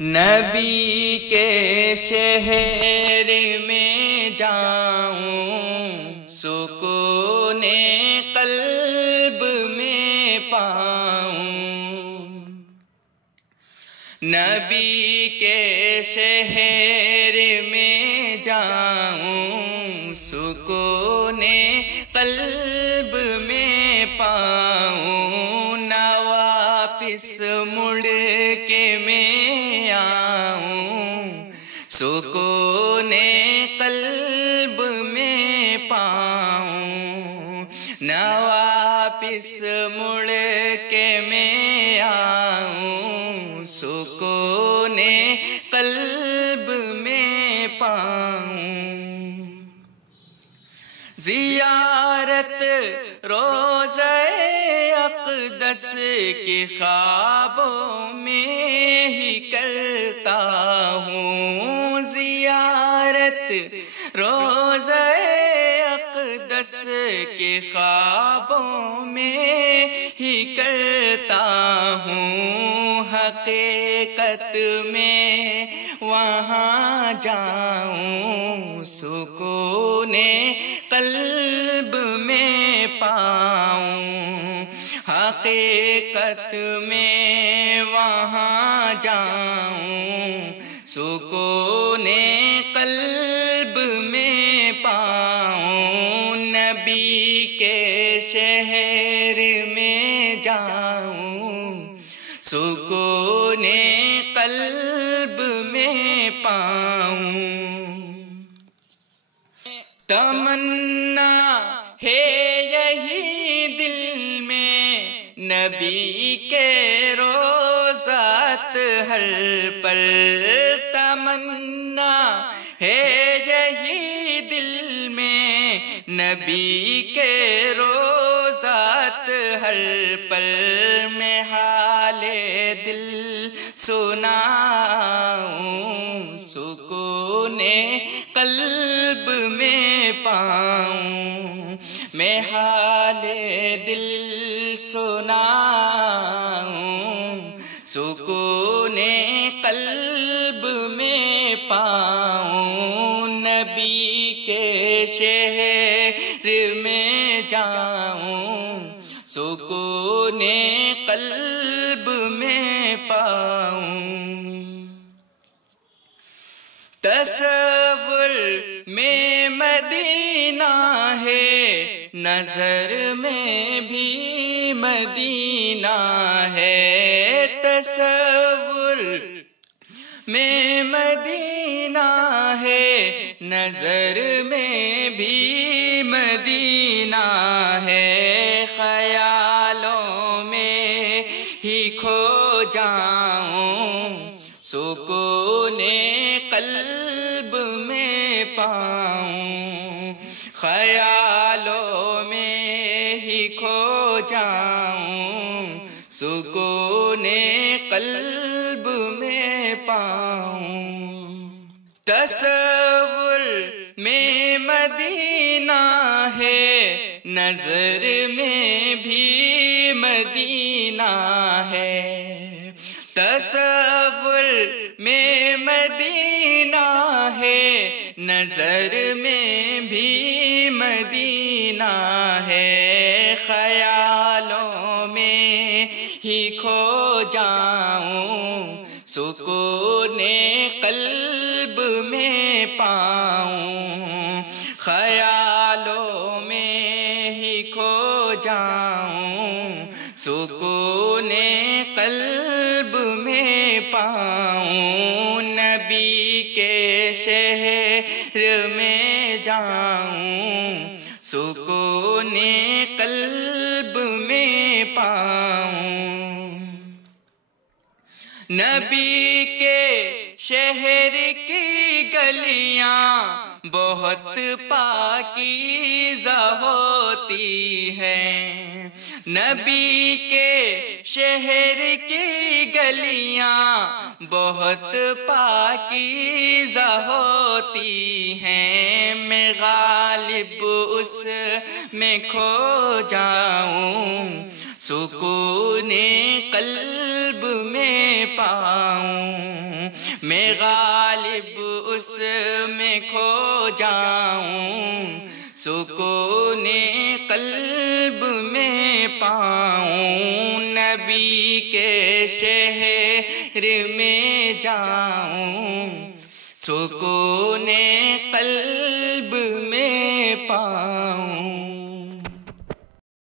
نبی کے شہر میں جاؤں، سکون قلب میں پاؤں۔ نبی کے شہر میں جاؤں، سکون قلب میں پاؤں۔ نہ واپس مڑ کے میں آؤں، سکون قلب میں پاؤں۔ نہ واپس مڑ کے میں آؤں، سکون قلب میں پاؤں۔ زیارت روضہ اقدس کے خوابوں میں ہی کرتا ہوں۔ زیارت روضہ اقدس کے خوابوں میں ہی کرتا ہوں۔ حقیقت میں وہاں جاؤں، سکون قلب میں پاؤں۔ حقیقت میں وہاں جاؤں، سکون قلب میں پاؤں۔ نبی کے شہر میں جاؤں، سکون قلب میں پاؤں۔ تمنا ہے یہی دل میں، نبی کے روضات ہر پل۔ تمنا ہے یہی دل میں، نبی کے روضات ہر پل۔ میں حال دل سناؤں، سکون قلب میں پاؤں۔ میں حال دل سناؤں، سکون قلب میں پاؤں۔ نبی کے شہر میں جاؤں، سکون قلب میں پاؤں۔ تصور میں مدینہ ہے، نظر میں بھی مدینہ ہے۔ تصور میں مدینہ ہے، نظر میں بھی مدینہ ہے۔ خیالوں میں ہی کھو جاؤں، سکون قلب میں پاؤں۔ خیالوں میں ہی کھو جاؤں، سکون قلب میں پاؤں۔ تصور میں مدینہ ہے، نظر میں بھی مدینہ ہے۔ تصور میں مدینہ ہے، نظر میں بھی مدینہ ہے۔ خیالوں میں ہی کھو جاؤں، سکون قلب میں پاؤں۔ خیالوں میں ہی کھو جاؤں، سکون قلب میں پاؤں۔ نبی کے شہر میں جاؤں، سکون قلب میں پاؤں۔ نبی کے شہر کی گلیاں بہت پاکیزہ ہوتی ہیں۔ نبی کے شہر کی گلیاں بہت پاکیزہ ہوتی ہیں۔ میں غالب اس میں کھو جاؤں، سکون قلب میں پاؤں۔ میں غالب اس میں کھو جاؤں، سکون قلب میں پاؤں، نبی کے شہر میں جاؤں، سکون قلب میں پاؤں۔